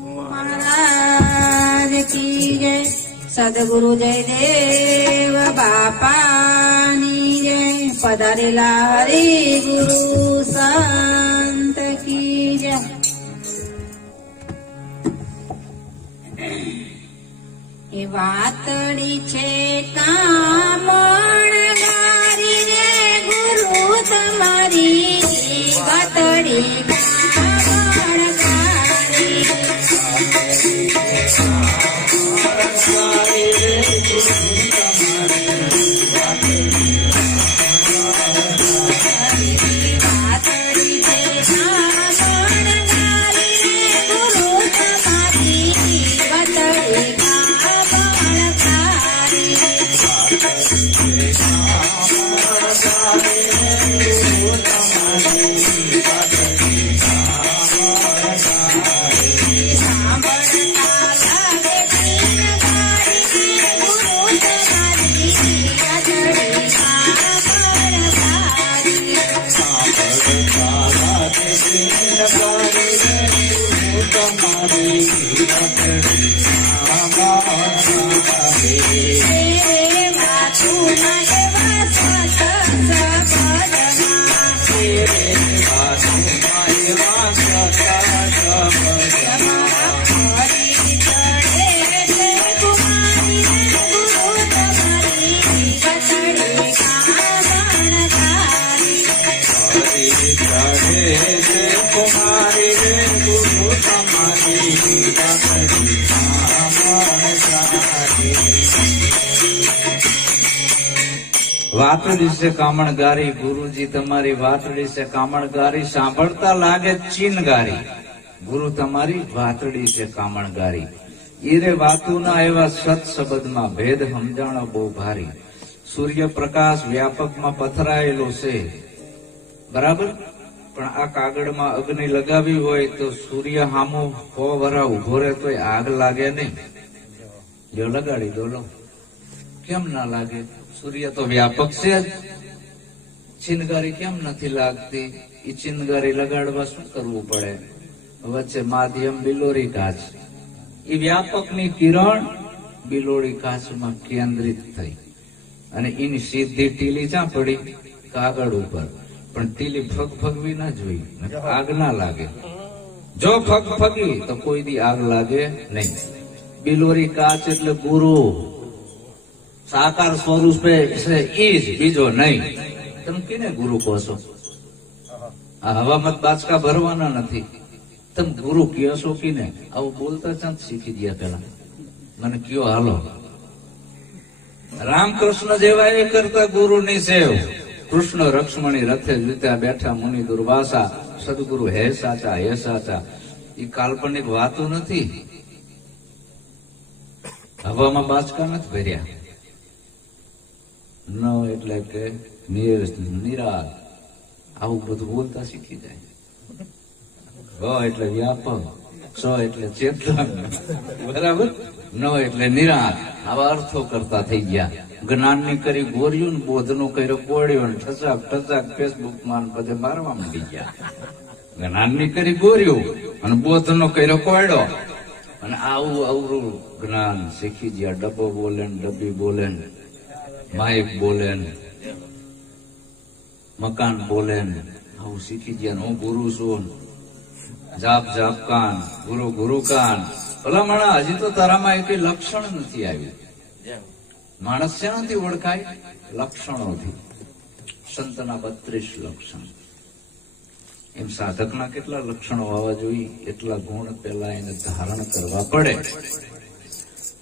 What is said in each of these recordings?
महाराज की जय। सदगुरु जयदेव बापानी जय। पधारेला हरि गुरु संत की जय। એ વાતડી છે કામણગારી રે ગુરુ તમારી વાતડી કામણગારી વાતડી છે કામણગારી ગુરુજી તમારી વાતડી છે કામણગારી સાંભળતા લાગે ચીનગારી ગુરુ તમારી વાતડી છે કામણગારી ઈરે વાતુના એવા સત શબ્દમાં ભેદ સમજાણો બહુ ભારી સૂર્યપ્રકાશ વ્યાપકમાં પથરાયેલો છે બરાબર પણ આ કાગળમાં અગ્નિ લગાવી હોય તો સૂર્ય હામો 100 વરા ઉભો રહે તો આગ લાગે નહીં જો લગાડી દો લો કેમ ના લાગે સૂર્ય તો વ્યાપક છે જ ચિનગારી કેમ નથી લાગતી એ ચિનગારી લગાડવા શું કરવું પડે વચ્ચે માધ્યમ બિલોરી કાચ એ વ્યાપકની કિરણ બિલોરી કાચમાં કેન્દ્રિત થઈ અને એની સીધી ટીલી ક્યાં પડી કાગળ ઉપર પણ ટીલી ફગફગવી ના જોઈ આગ ના લાગે જો ફગફગી તો કોઈ દી આગ લાગે નહીં બિલોરી કાચ એટલે ગુરુ સાકાર સ્વરૂપે છે ઈ જ બીજો નહીં તમે કેને ગુરુ કહો છો આ હવામત બાચકા ભરવાના નથી તમે ગુરુ કયો છો કીને આવું બોલતા ચાંદ શીખી ગયા પેલા મને કયો હાલો રામકૃષ્ણ જેવા એ કરતા ગુરુ ની સેવ કૃષ્ણ રક્ષ્મણી રથે જીત્યા બેઠા મુનિ દુર્વાસા સદગુરુ હે સાચા એ કાલ્પનિક વાતો નથી હવામાં બાચકા નથી ભર્યા ન એટલે કે નિરાગ આવું બધું બોલતા શીખી જાય વ એટલે વ્યાપક સ એટલે ચેતન બરાબર ન એટલે નિરાગ આવા અર્થો કરતા થઈ ગયા જ્ઞાન ની કરી ગોર્યું ને બોધ નું કર્યો કોળ્યો ને ઠસાક ફેસબુક માં બધે મારવા માંડી ગયા જ્ઞાન ની કરી ગોર્યું અને બોધ નો કર્યો કોળ્યો અને આવું અવરું જ્ઞાન શીખી ગયા ડબ્બો બોલે ને ડબ્બી બોલે ને માઇક બોલે ને મકાન બોલે ને આવું શીખી ગયા હું ગુરુ છું જાપ કાન ગુરુ કાન ભલામણા હજી તો તારામાં એક લક્ષણ નથી આવ્યું માણસ શેનાથી ઓળખાય લક્ષણોથી સંતના 32 લક્ષણ એમ સાધકના કેટલા લક્ષણો આવવા જોઈએ એટલા ગુણ પેલા એને ધારણ કરવા પડે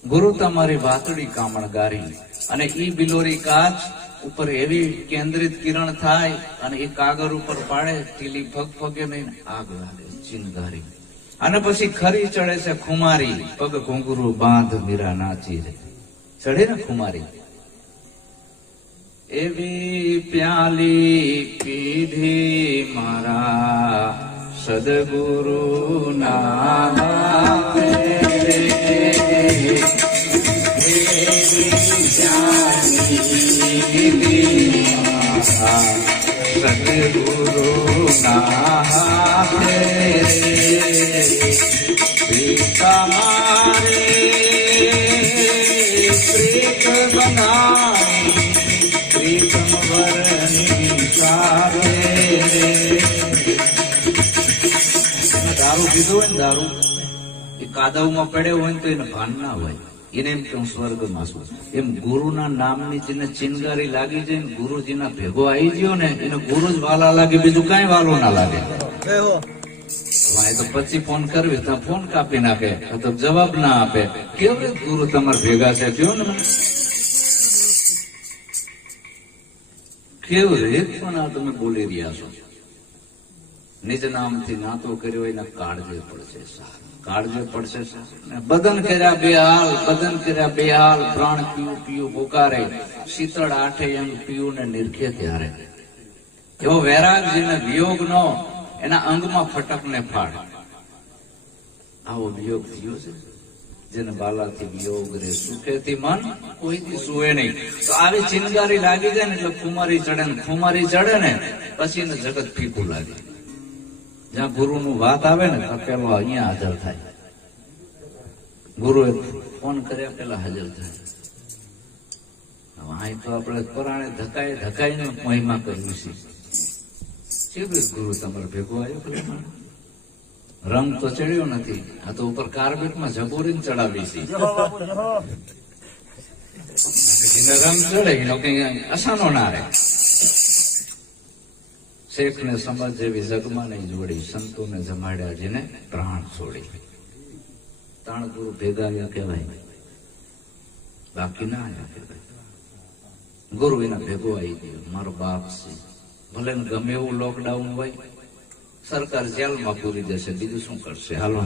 ગુરુ તમારી વાતડી કામણગારી અને ઈ બિલોરી કાચ ઉપર એવી કેન્દ્રિત કિરણ થાય અને એ કાગળ ઉપર પાડે ટીલી ફગફગે નહીં આગ લાગે ચિનગારી અને પછી ખરી ચડે છે ખુમારી પગ ઘુંઘરું બાંધ મીરા નાચી રે ચડે ને ખુમારી એવી પ્યાલી પીધી મારા સદગુરુ ના સદગુરુ ના તમારે પ્રીત બનાવી પ્રીતમ વરની સારે. દારૂ પીધો હોય ને, દારૂ એ કાદવમાં પડ્યો હોય ને તો એને ભાન ના હોય, એને એમ કે હું સ્વર્ગમાં છું. એમ ગુરુના નામની જેને ચિનગારી લાગી જાય ને, ગુરુજીના ભેગો આવી ગયો ને, એને ગુરુ જ વાલા લાગે, બીજું કઈ વાલો ના લાગે. તો પછી ફોન કરવી તો ફોન કાપી નાખે, તો જવાબ ના આપે. કેવી ગુરુ તમારા ભેગા છે કયો ને, કેવી રીત પણ આ તમે બોલી રહ્યા છો. નિજ નામથી નાતો કર્યો એના કાળજે પડશે, કાળજે પડશે. બદન કર્યા બે હાલ, બદન કર્યા બે હાલ, પ્રાણ પીયું પીયું પોકારે, શીતળ આઠે એમ પીયું ને નિરખે ત્યારે. એવો વૈરાગ જેને વિયોગ નો, એના અંગમાં ફટક ને ફાડ. આવો વિયોગ થયો છે જેને બાલાથી વિયોગ રે, સુખેથી મન કોઈથી સુવે નહીં. તો આવી ચિનગારી લાગી જાય ને એટલે ખુમારી ચડે ને, ખુમારી ચડે ને પછી એને જગત ફીકું લાગે. જ્યાં ગુરુ નું વાત આવે ને તો પેલો અહીંયા હાજર થાય. ગુરુએ ફોન કર્યા પેલા હાજર થાય. અહીં તો આપણે પરાણે ધકાઈ ધકાઈને મહિમા કર્યું છે. ગુરુ તમારે ભેગો આવ્યો, રંગ તો ચડ્યો નથી, આ તો ઉપર કાર્પેટમાં જબોરીને ચડાવી છે. રંગ ચડે એનો કઈ અસાનો ના રહે. શેખ ને સમજ જેવી જગમાં નહીં જોડી, સંતોને જમાડ્યા જેને પ્રાણ છોડી. ત્રણ ગુરુ ભેગા આવ્યા કહેવાય, બાકી ના આવ્યા કહેવાય. ગુરુ એના ભેગો આવી ગયો, મારો બાપ છે. ભલે ગમે એવું લોકડાઉન હોય, સરકાર જેલમાં પૂરી જશે, બીજું શું કરશે, હાલો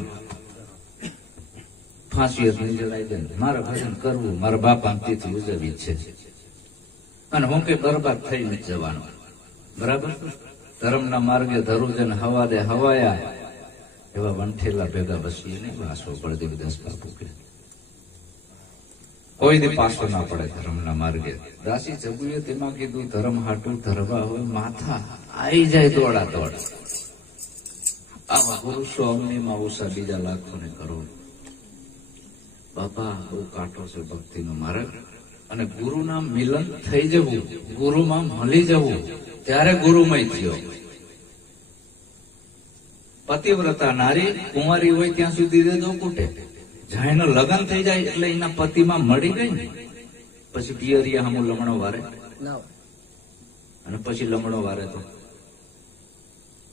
ફાંસી નહીં જડાઈ દે. મારે ભજન કરવું, મારા બાપા તિથિ ઉજવવી છે, અને હું કઈ બરબાદ થઈ નથી જવાનું. બરાબર, ધર્મના માર્ગે ધરુજન હવા દે હવાયા, એવા વંઠેલા ભેગા બસીએ નહીં વાસો પડે. દસ બાપુ કે કોઈ દી પાછો ના પડે ધર્મના માર્ગે. દાસી જબુએ તેમાં કીધું, ધર્મ હાટું ધરવા હોય માથા, આવી જાય દોડા દોડ. આવા પુરુષો અમનીમાં ઓછા, બીજા લાખોને કરો. બાપા બહુ કાંટો છે ભક્તિનો માર્ગ. અને ગુરુના મિલન થઈ જવું, ગુરુમાં મળી જવું, ત્યારે ગુરુમય થયો. પતિવ્રતા નારી કુંવારી હોય ત્યાં સુધી દેદો કૂટે. જ્યાં એનો લગ્ન થઈ જાય એટલે એના પતિમાં મળી ગઈ ને, પછી પિયરિયા હમું લમણો વારે, અને પછી લમણો વારે તો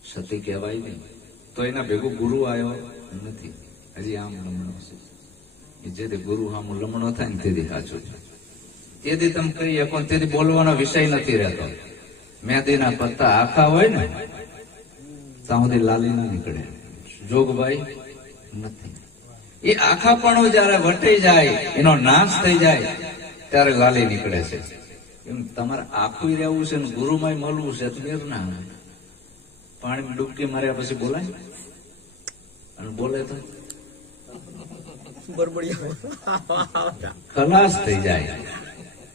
સતી કહેવાય નહીં. તો એના ભેગું ગુરુ આવ્યો નથી, હજી આમ લમણો છે. જેથી ગુરુ આમ લમણો થાય ને તેથી સાચું છે. તેથી તમે કહી શકો, તેથી બોલવાનો વિષય નથી રહેતો. મેંદીના પત્તા આખા હોય ને ત્યાં સુધી લાલી ના નીકળે, જોગભાઈ નથી. એ આખા પણ જયારે વટાઈ જાય, એનો નાશ થઈ જાય, ત્યારે લાલી નીકળે છે. એમ તમારે આખું રહેવું છે ને ગુરુમાં મળવું છે તો મેર ના. પાણીમાં ડૂબકી માર્યા પછી બોલાય, અને બોલે તો ખલાસ થઈ જાય.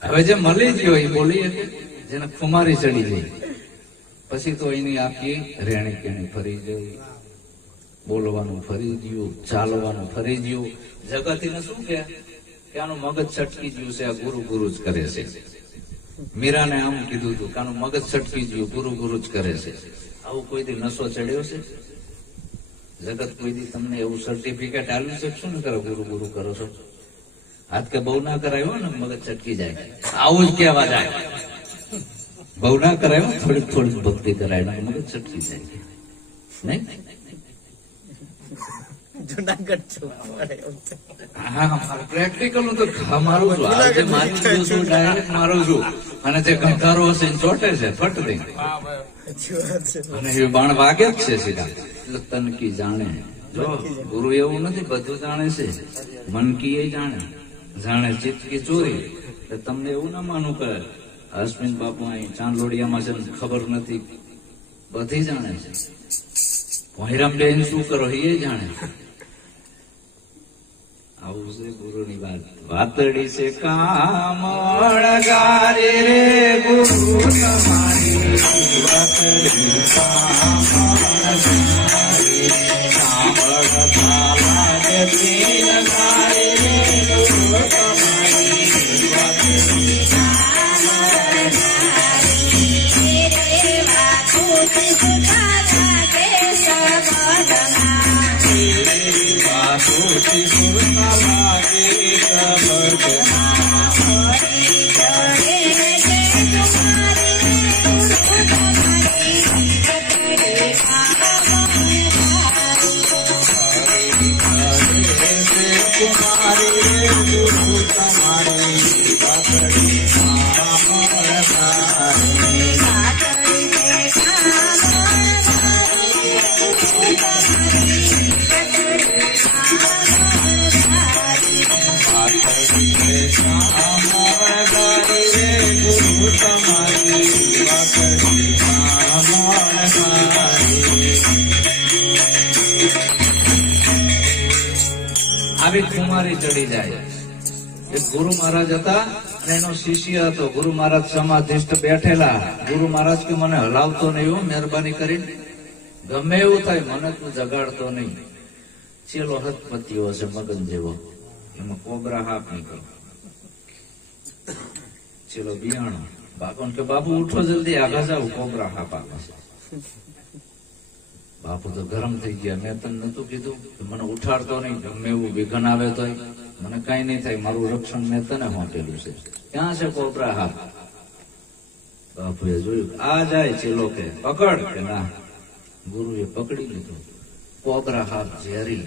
હવે જે મળી ગયો એ બોલીએ, જેને ખુમારી ચડી ગઈ પછી તો એની આખી રેણી કેણી ફરી ગઈ, બોલવાનું ફરી ગયું, ચાલવાનું ફરી ગયું. જગત એને શું કે આનું મગજ છટકી ગયું છે, આ ગુરુ ગુરુ જ કરે છે. મીરાને આમ કીધું હતું કે આનું મગજ છટકી ગયું, ગુરુ ગુરુ જ કરે છે. આવું કોઈ દી નશો ચડ્યો છે? જગત કોઈ દી તમને એવું સર્ટિફિકેટ આપ્યું છે શું ને કરો ગુરુ ગુરુ કરો છો? હાથ કે બહુ ના કરાયો ને મગજ છટકી જાય, આવું જ કહેવા જાય. બહુ ના કરાયો, થોડીક થોડીક ભક્તિ કરાય ને મગજ છટકી જાય નહીં. પ્રેક્ટિકલ હું તો મારું છું, આજે મારું છું, ડાયરેક્ટ મારું છું. અને જે ગંધારો હશે ચોટે છે ફટ દઈ, અને એ બાણ વાગે જ છે સીધા. એટલે તનકી જાણે. જો ગુરુ એવું નથી, બધું જાણે છે. મનકી એ જાણે ચિત્ત કી ચોરી. તમને એવું ના માનું કે અશ્વિન બાપુ અહીં ચાંદલોડિયામાં છે ખબર નથી, બધી જાણે છે. ભોયરામ બેન શું કરો એ જાણે. આવું છે ગુરુની વાત. વાતડી છે કામણગારી રે ગુરુ તમારી, વાતડી કામણગારી, સાંભળ આવી ખુમારી ચડી જાય. એક ગુરુ મહારાજ હતા અને એનો શિષ્ય હતો. ગુરુ મહારાજ સમાધિસ્થ બેઠેલા. ગુરુ મહારાજ કે મને હલાવતો નહીં હો, મહેરબાની કરીને, ગમે એવું થાય મને તું જગાડતો નહીં. ચેલો હથપતિઓ હશે મગન જેવો, એમાં કોબરા હાફ નીકળો. ચેલો બિયાણો બાપુ કે બાપુ ઉઠો જલ્દી, આગળ જાવ, કોબરા હાફ આપે છે. બાપુ તો ગરમ થઈ ગયા. મેં તને નતું કીધું કે મને ઉઠાડતો નહીં, ગમે એવું વિઘન આવે તો મને કઈ નહીં થાય, મારું રક્ષણ મેં તને સોંપેલું છે. ક્યાં છે કોબરા હાફ? બાપુએ જોયું, આ જાય ચેલો કે પકડ, કે ના. ગુરુએ પકડી લીધું. કોબરા હાફ ઝેરી.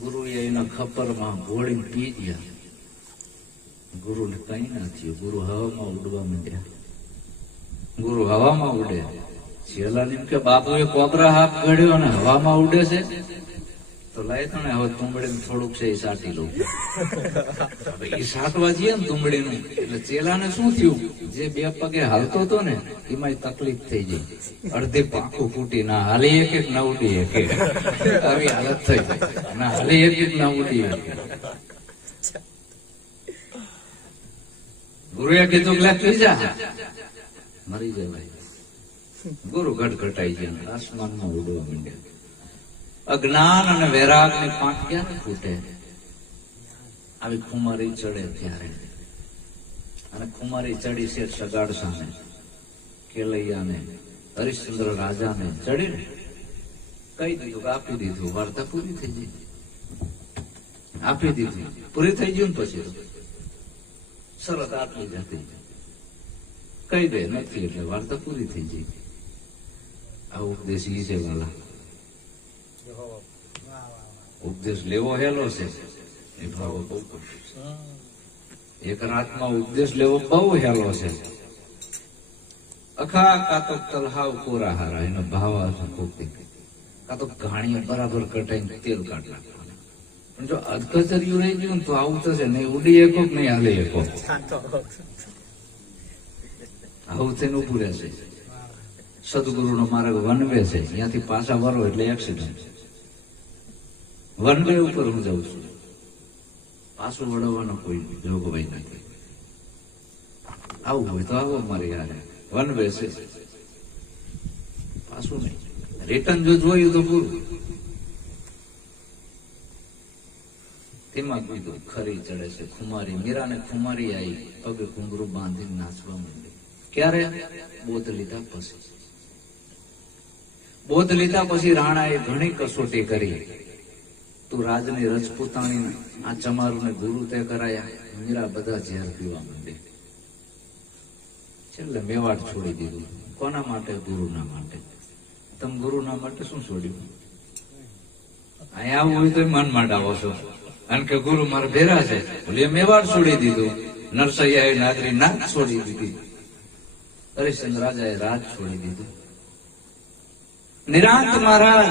ગુરુએ એના ખપરમાં ગોળીને પી ગયા. ગુરુને કઈ ના થયું. ગુરુ હવામાં ઉડવા માંડ્યા. ગુરુ હવામાં ઉડે. ચેલાને એમ કે બાપુએ કોબરા હાફ ગળ્યો અને હવામાં ઉડે છે, તો લાય તને હવે તુંબડીને થોડુંક છે એ સાટી લઉં. એ સાટવા જઈએ ને તુંબડીનું, એટલે ચેલાને શું થયું, જે બે પગે હાલતો હતો ને એમાં તકલીફ થઈ ગઈ. અડધી પાંખું ફૂટી, ના હાલી એક એક ના ઉડી એક. આવી હાલત થઈ, ના હાલી એક એક ના ઉડી એક. ગુરુએ કીધું કે થઈ જા, મરી જાય ભાઈ. ગુરુ ગટગટાઈ ગયા, આસમાનમાં ઉડવા માંડ્યા. અજ્ઞાન અને વૈરાગ ની પાંખ ક્યાં ફૂટે? આવી ખુમારી ચડે ત્યારે. અને ખુમારી ચડી છે સગાડ સામે, કેલૈયાને, હરિશ્ચંદ્ર રાજાને ચડી ને કહી દીધું, આપી દીધું, વાર્તા પૂરી થઈ ગઈ. આપી દીધું, પૂરી થઈ ગયું ને પછી શરત આટલી જ હતી, કહી દે નથી એટલે વાર્તા પૂરી થઈ ગઈ. આ ઉપદેશ ઈ છે વાલા. ઉપદેશ લેવો હેલો છે, એ ભાવ બહુ. એક રાતમાં ઉપદેશ લેવો બહુ હેલો છે. અખા કાતો તલહાવ કોરા હારા, એનો ભાવ ખોટી. કાતો ઘાણીઓ બરાબર કટાઈને તેલ કાઢ નાખવાના. પણ જો અધકચર્યું રહી ગયું તો આવું થશે, નહીં ઉડી એકો નહીં હાલે એકો. આવું થઈને ઉભું રહેશે. સદગુરુનો માર્ગ વનવે છે, ત્યાંથી પાછા વરો એટલે એક્સિડન્ટ. વનવે ઉપર હું જાઉં છું, પાછું વળવાનો કોઈ જોગવાઈ નથી. આવું હોય તો આવો મારી યારે, વનવે છે પાછું નહીં. રિટર્ન જો જોયું તો પૂરું. તેમાં કીધું ખરી ચડે છે ખુમારી. મીરાને ખુમારી આવી, પગે ઘૂંઘરું બાંધીને નાચવા માંડી. ક્યારે? બોધ લીધા પછી. બોધ લીધા પછી રાણાએ ઘણી કસોટી કરી. તું રાજની રજપૂતાણી, આ ચમારુને ગુરુ તે કરાયા. મીરા બધા ઝેર પીવા માંડી. છેલ્લે મેવાડ છોડી દીધું. કોના માટે? ગુરુના માટે. તમે ગુરુના માટે શું છોડ્યું? અહીંયા આવું હોય તો મન માંડાવો છો, કારણ કે ગુરુ મારા ભેરા છે. બોલે મેવાડ છોડી દીધું. નરસૈયાએ નાગરી નાગ છોડી દીધી. હરિશ્ચંદ્ર રાજાએ રાજ છોડી દીધું. નિરાંત મહારાજ,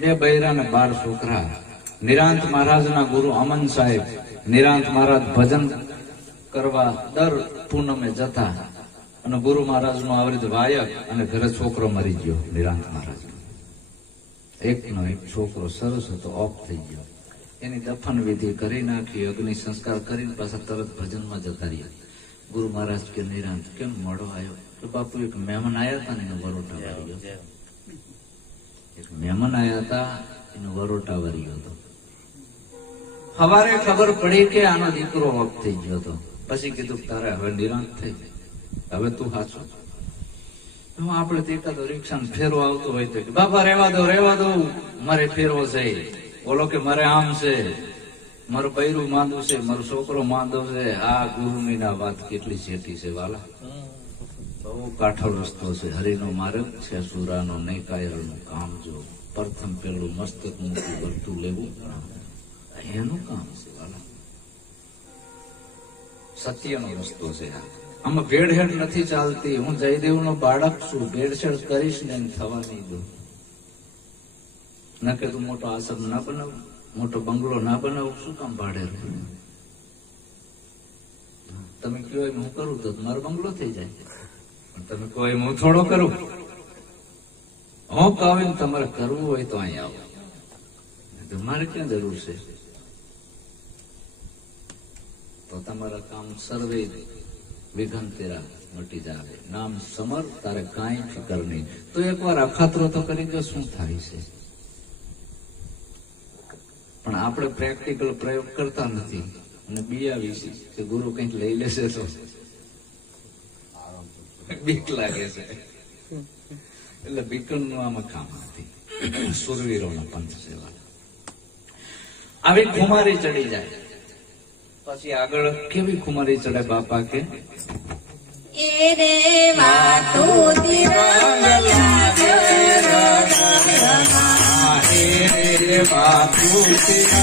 બે બૈરા ને 12 છોકરા. નિરાંત મહારાજના ગુરુ અમન સાહેબ. નિરાંત મહારાજ ભજન કરવા દર પૂનમે જતા, અને ગુરુ મહારાજ નું આવૃત વાયક, અને ઘરે છોકરો મરી ગયો. નિરાંત મહારાજ એકનો એક છોકરો સરસ હતો, ઓફ થઈ ગયો. એની દફન વિધિ કરી નાખી, અગ્નિ સંસ્કાર કરીને પાછા તરત ભજનમાં જતા રહ્યા. ગુરુ મહારાજ કે નિરાંત કેમ મોડો આવ્યો? તો બાપુ એક મહેમાન આવ્યા હતા ને એનો વરોટા વાર્યો. એક મહેમાન આવ્યા હતા, એનો વરોટા વાર્યો હતો. સવારે ખબર પડી કે આનો દીકરો ઓફ થઈ ગયો હતો. પછી કીધું તારે હવે નિરાંત થઈ જાય, હવે તું સાચો. આપણે તો એકાદો રિક્ષા ફેરવો આવતો હોય તો કે બાપા રેવા દો મારે ફેરવો છે, બોલો કે મારે આમ છે, મારું બૈરું માંદું છે, મારો છોકરો માંદો છે. આ ગુરુની ના વાત કેટલી છેટી છે વાલા, બહુ કાઠો રસ્તો છે. હરિનો માર્ગ છે સુરાનો, નહીં કાયરનું કામ. જો પ્રથમ પેલું મસ્તક મૂકી વર્તું લેવું એનું કામ છે વાલા. સત્યનો રસ્તો છે. આમાં ભેળસેળ નથી ચાલતી. હું જયદેવનો બાળક છું, ભેળસેળ કરીશ ને થવા નહીં દઉં. ન કે તું મોટો આશ્રમ ના બનાવ, મોટો બંગલો ના બનાવું, શું કામ ભાડે રહે? તમે કહો એમ હું કરું તો મારો બંગલો થઈ જાય, પણ તમે કહો એમ હું થોડો કરું. હું કહું એમ તમારે કરવું હોય તો અહીંયા આવો, મારે ક્યાં જરૂર છે? તો તમારા કામ સર્વે વિઘન તેરા મટી જાવે, નામ સમર તારે કાંઈ ફિકર નહીં. તો એકવાર અખાતરો તો કરી દો, શું થાય છે? પણ આપણે પ્રેક્ટિકલ પ્રયોગ કરતા નથી અને બીયા છે કે ગુરુ કંઈક લઈ લેશે તો બીક લાગે છે. એટલે બીકનનું આમાં કામ નથી. સુરવીરોનો પંથ સેવા. આવી ખુમારી ચડી જાય પછી આગળ કેવી ખુમારી ચડે બાપા કે એ રે વાતો તિરંગ લાગે વાતું તિરંગ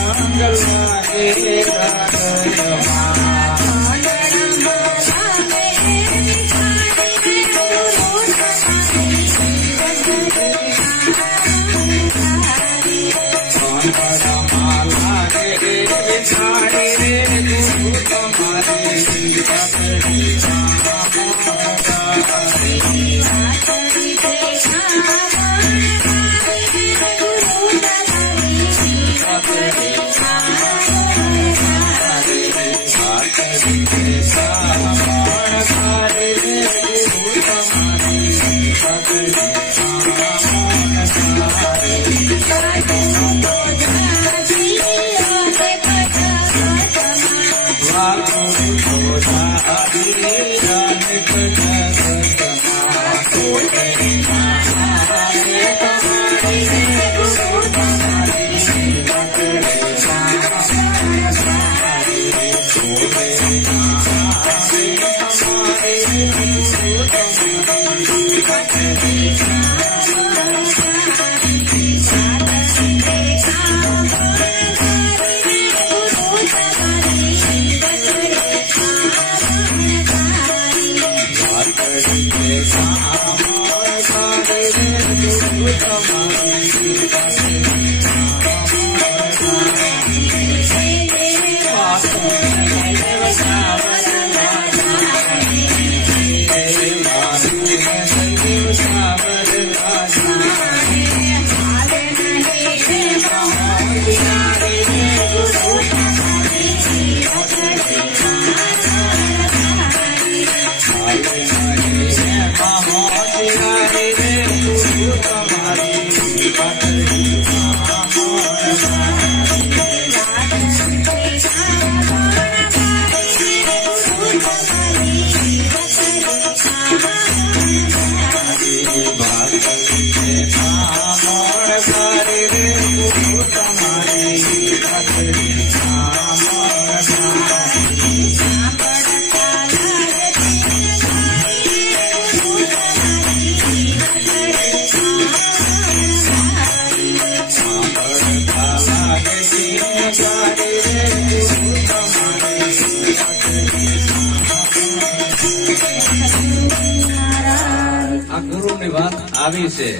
આવી છે.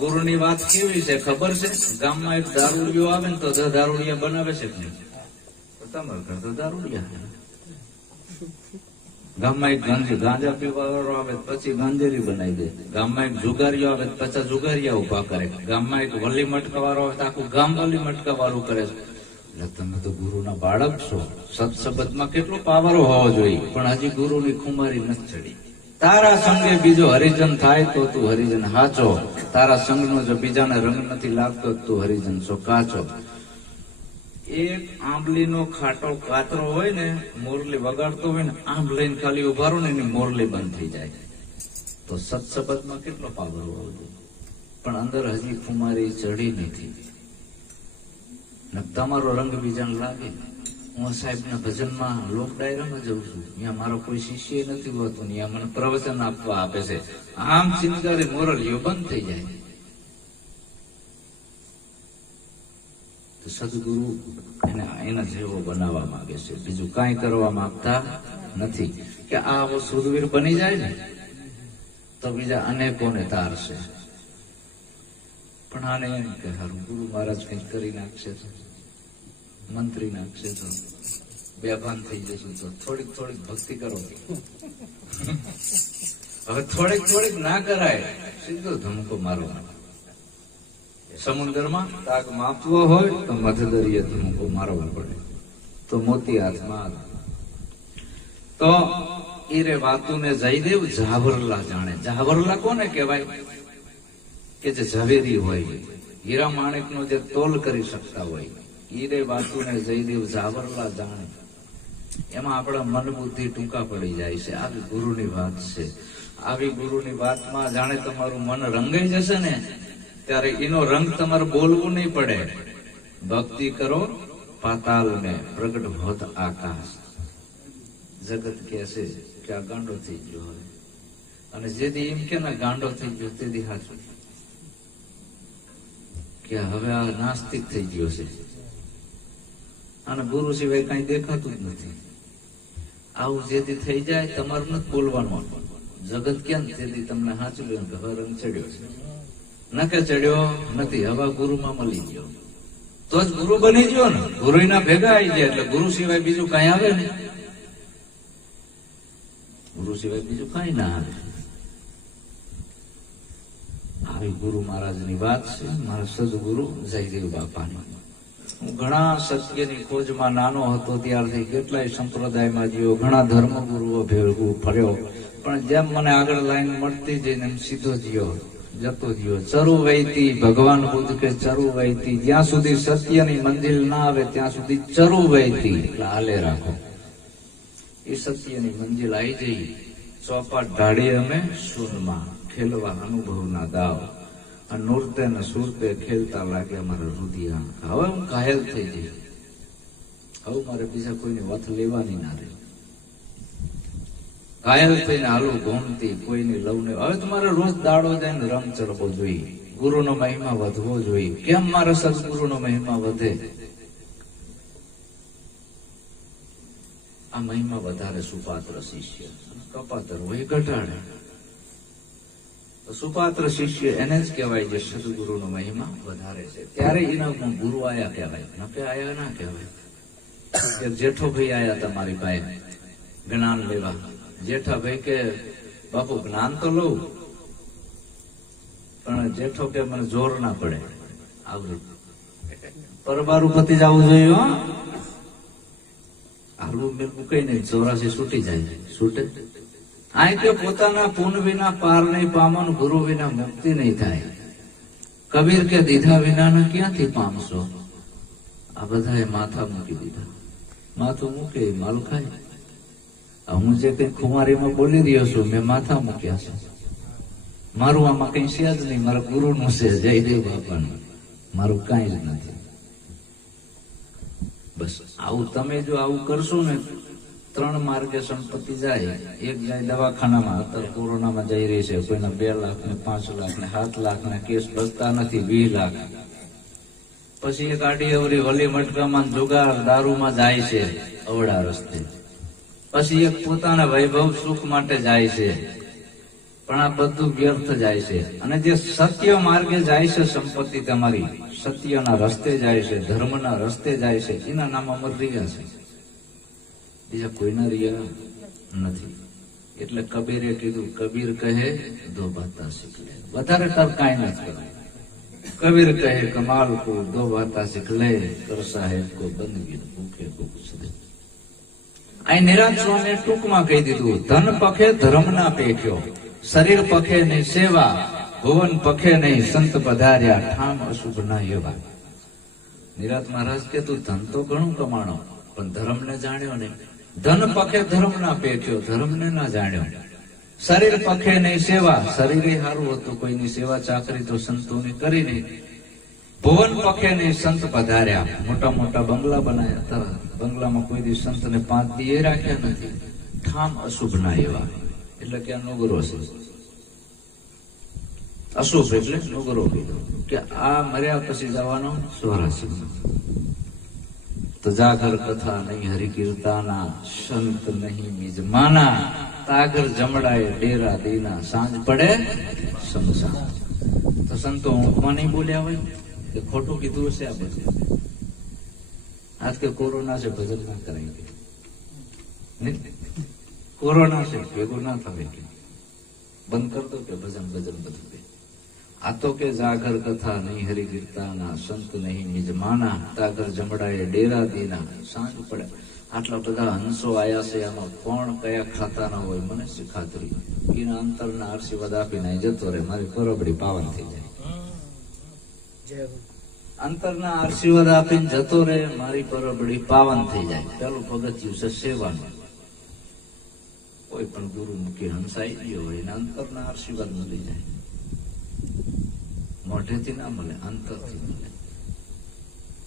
ગુરુની વાત કેવી છે ખબર છે? ગામમાં એક દારૂડિયો આવે ને તો દારૂડિયા બનાવે છે કે નહીં? તમારા ઘર તો દારૂડિયા. ગામમાં એક ગાંજા પીવા વાળો આવે પછી ગાંજેરી બનાવી દે. ગામમાં એક જુગારીઓ આવે પછી જુગારિયા ઉભા કરે. ગામમાં એક વલી મટકા વાળો આવે તો આખું ગામ વલી મટકા વાળું કરે છે. એટલે તમે તો ગુરુના બાળક છો. સત્સંગમાં કેટલો પાવર હોવો જોઈએ, પણ હજી ગુરુની ખુમારી નથી ચડી. તારા સંગે બીજો હરિજન થાય તો તું હરિજન હાચો. તારા સંગનો જો બીજાને રંગ નથી લાગતો તું હરિજન છો કાચો. એક આંબલીનો ખાટો કાતરો હોય ને, મોરલી વગાડતો હોય ને, આંબ લઈને ખાલી ઉભા રહો ને એની મોરલી બંધ થઈ જાય. તો સત્સબદમાં કેટલો પાવર હોવો, પણ અંદર હજી ખુમારી ચડી નથી. ને તમારો રંગ બીજાને લાગે. હું સાહેબના ભજનમાં લોક ડાયરામાં જઉં છું, ત્યાં મારો કોઈ શિષ્ય નથી હોતું, ત્યાં મને પ્રવચન આપવા આપે છે. આમ ચિંતારી મોરલીઓ બંધ થઈ જાય. તો સદગુરુ એને એના જેવો બનાવવા માંગે છે, બીજું કાંઈ કરવા માંગતા નથી. કે આ સુરવીર બની જાય ને તો બીજા અનેકોને તારશે. પણ આને એમ કે હારું ગુરુ મહારાજ કંઈક કરી નાખશે તો, મંત્રી નાખશે તો, બેભાન થઈ જશું તો થોડીક થોડીક ભક્તિ કરો. હવે થોડીક થોડીક ના કરાય, સીધો ધમકો મારો. સમુદ્રમાં તાક માપવો હોય તો મધદરિયે ધમકો મારવો પડે, તો મોતી હાથમાં. તો એ રે વાતુને જયદેવ જાવરલા જાણે. જાવરલા કોને કહેવાય? કે જે ઝવેરી હોય, હીરા માણેક નો જે તોલ કરી શકતા હોય, એ રે વાતુને જયદેવ જાવરલા જાણે. એમાં આપણા મન બુદ્ધિ ટૂંકા પડી જાય છે. આવી ગુરુની વાત છે. આવી ગુરુની વાતમાં જાણે તમારું મન રંગાઈ જશે ને, ત્યારે એનો રંગ તમારે બોલવું નહીં પડે. ભક્તિ કરો પાતાલ ને પ્રગટ હોત આકાશ. જગત કે છે કે આ ગાંડો થઈ ગયો હવે, અને જેથી એમ કે ના ગાંડો થઈ ગયો તેથી સાચું કે હવે આ નાસ્તિક થઈ ગયો છે, અને ગુરુ સિવાય કઈ દેખાતું જ નથી. આવું જેથી થઈ જાય તમારે નથી બોલવાનું. જગત કેમ તેથી તમને સાચું લે કે હવે રંગ ચડ્યો છે, નકે ચડ્યો નથી, હવે ગુરુમાં મળી ગયો તો જ ગુરુ બની ગયો ને. ગુરુ ના ભેગા આવી જાય એટલે ગુરુ સિવાય બીજું કઈ આવે ને, ગુરુ સિવાય બીજું કઈ ના આવે. આવી ગુરુ મહારાજની વાત છે, મારા સદગુરુ જયદેવ બાપાની. હું ઘણા સત્યની ખોજમાં નાનો હતો ત્યારથી કેટલાય સંપ્રદાયમાં ગયો, ઘણા ધર્મગુરુઓ ભેગું ફર્યો, પણ જેમ મને આગળ લાઈન મળતી જઈને એમ સીધો જતો ગયો. ચરુ વૈતી, ભગવાન બુદ્ધ કે ચરુ વૈતી, જ્યાં સુધી સત્યની મંજિલ ના આવે ત્યાં સુધી ચરુ વૈતી એટલે હાલે રાખો. એ સત્યની મંજિલ આવી જઈ, ચોપાટ ઢાળી અમે શૂનમાં ખેલવા અનુભવના દાવ, અને નૂરતે ને સુરતે ખેલતા લાગે અમારા રુધિયા. હવે હું ઘાયલ થઈ જઈ, હવે મારે બીજા કોઈની વથ લેવાની ના રહી. ઘાયલ થઈને હાલું ઘૂમતી, કોઈની લવ ને. હવે તમારે રોજ દાડો જાય ને રંગ ચડવો જોઈએ, ગુરુનો મહિમા વધવો જોઈએ. કેમ મારા સદગુરુનો મહિમા વધે? આ મહિમા વધારે સુપાત્ર શિષ્ય, કપાતર હોય ઘટાડે. સુપાત્ર શિષ્ય એને જ કહેવાય જે સદગુરુનો મહિમા વધારે છે. ત્યારે એના ગુરુ આયા કહેવાય, નકે આયા ના કહેવાય. જેઠો ભાઈ આયા તમારી પાસે જ્ઞાન લેવા. જેઠા ભાઈ કે બાપુ જ્ઞાન તો લઉં, પણ જેઠો કે મને જોર ના પડે, આવડું પરબારું પતિ જવું જોઈએ. હાલવું મેળવું કઈ નહીં, 84 છૂટી જાય, છૂટે. આ કે પોતાના પુન વિના પાર નહીં પામો, ગુરુ વિના મુક્તિ નહીં થાય. કબીર કે દીધા વિના ક્યાંથી પામશો. આ બધાએ માથા મૂકી દીધા. માથું મૂકે માલ ખાય. હું જે કઈ ખુમારીમાં બોલી રહ્યો છું, મેં માથા મૂક્યા છે. મારું આમાં કઈ છે જ નહીં, મારા ગુરુનું છે, જયદેવ બાપાનું. મારું કઈ જ નથી. બસ આવું તમે જો આવું કરશો ને, 3 માર્ગે સંપત્તિ જાય. એક જાય દવાખાનામાં, અત્યારે કોરોનામાં જઈ રહી છે, કોઈના 2 લાખ ને 5 લાખ ને 7 લાખ ના કેસ બચતા નથી, 20 લાખ. પછી એક આડી અવરી વલી મટકામાં જુગાર દારૂમાં જાય છે અવળા રસ્તે. પછી એક પોતાના વૈભવ સુખ માટે જાય છે, પણ આ બધું વ્યર્થ જાય છે. અને જે સત્ય માર્ગે જાય છે સંપત્તિ તમારી, સત્યના રસ્તે જાય છે, ધર્મના રસ્તે જાય છે, એના નામ અમર રહ્યા છે, બીજા કોઈના રહ્યા નથી. એટલે કબીરે કીધું, કબીર કહે દો બાતા શીખ લે. વધારે તાર કાંઈ નથી કરાય. કબીર કહે કમાલ કો દો બાતા શીખ લે, કર સાહેબ કો બંદગી ભૂખે કો કુછ દે. અહીં નિરાંત સ્વામીએ ટૂંકમાં કહી દીધું, ધન પખે ધર્મ ના પેખ્યો, શરીર પખે નહીં સેવા, ભુવન પખે નહીં સંત પધાર્યા, ઠામ અશુભ ના એવા. નિરાત મહારાજ કે તું ધન તો ઘણું કમાણો પણ ધર્મને જાણ્યો નહીં. ધન પખે ધર્મ ના પેખ્યો, ધર્મને ના જાણ્યો. શરીર પખે નહીં સેવા, શરીરે સારું હતું, કોઈની સેવા ચાકરી તો સંતોની કરી નહીં. ભુવન પખે નહીં સંત પધાર્યા, મોટા મોટા બંગલા બનાવ્યા, તરત બંગલામાં કોઈ દી સંતને 5 દી એ રાખ્યા નથી. ઠામ અશુભ ના એવા, એટલે કે આ નુગરો છે. અશુભ એટલે નુગરો કીધો કે આ મર્યા પછી જવાનો સ્વરાશી. તો જાગર કથા નહીં હરિકીર્તાના, સંત નહીં મિજમાના, તાગર જમડાય ડેરા દીના, સાંજ પડે સમસા. તો સંતો ઊંઘમાં નહીં બોલ્યા હોય કે ખોટું કીધું હશે આ બધું. આજ કે કોરોના છે ભજન ના કરાય, કોરોના છે ભેગું ના થવે, બંધ કરતો કે ભજન ભજન બધું. આ તો કે જાગર કથા નહીં હરિકીર્તાના, સંત નહીં મિજમાના, તાગર જમડાય ડેરા દીના, સાંજ પડે. આટલા બધા હંસો આયા છે, આમાં કોણ કયા ખાતાના હોય મને શીખાતરી. એના અંતરના આશીર્વાદ આપીને જતો રહે, મારી બરોબરી પાવન થઈ જાય. અંતરના આશીર્વાદ આપીને જતો રહે, મારી બરોબરી પાવન થઈ જાય. પેલું પગથિયું છે સેવાનું. કોઈ પણ ગુરુ મુખી હંસાઈ ગયો હોય એના અંતરના આશીર્વાદ મળી જાય. મોઢેથી ના મળે, અંતરથી મળે.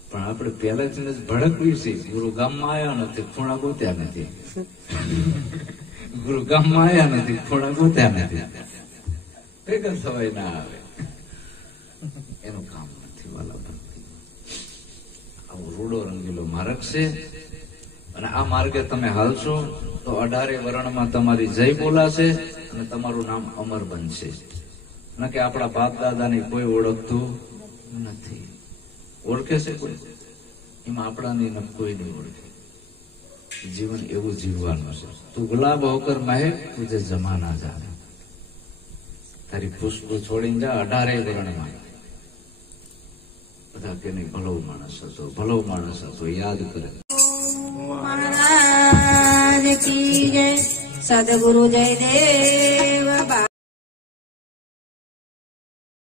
પણ આપણે પહેલાથી જ ભડકવી છે. ગુરુ ગામમાં આવ્યા નથી, ખૂણા ગોત્યા નથી. ગુરુ ગામમાં આવ્યા નથી, ખૂણા ગોત્યા નથી. ભેગા થવાય ના આવે, એનું કામ નથી. વાલા ભક્તિ આવો રૂડો રંગીલો માર્ગ છે, અને આ માર્ગે તમે હાલશો તો 18 વર્ણમાં તમારી જય બોલાશે અને તમારું નામ અમર બનશે. ન કે આપણા બાપ દાદાની કોઈ ઓળખતું નથી. ઓળખે છે કોઈ? એમાં આપણાની કોઈ નહીં ઓળખે. જીવન એવું જીવવાનું છે. તું ગુલાબ હોકર મહેક, તુજે જમાના જાને. તારી ખુશ્બુ છોડીને જા 18 વર્ણમાં. બધા કે નહીં ભલો માણસ હતો, ભલો માણસ હતો, યાદ કરે. મહારાજ કી જય, સદગુરુ જયદેવ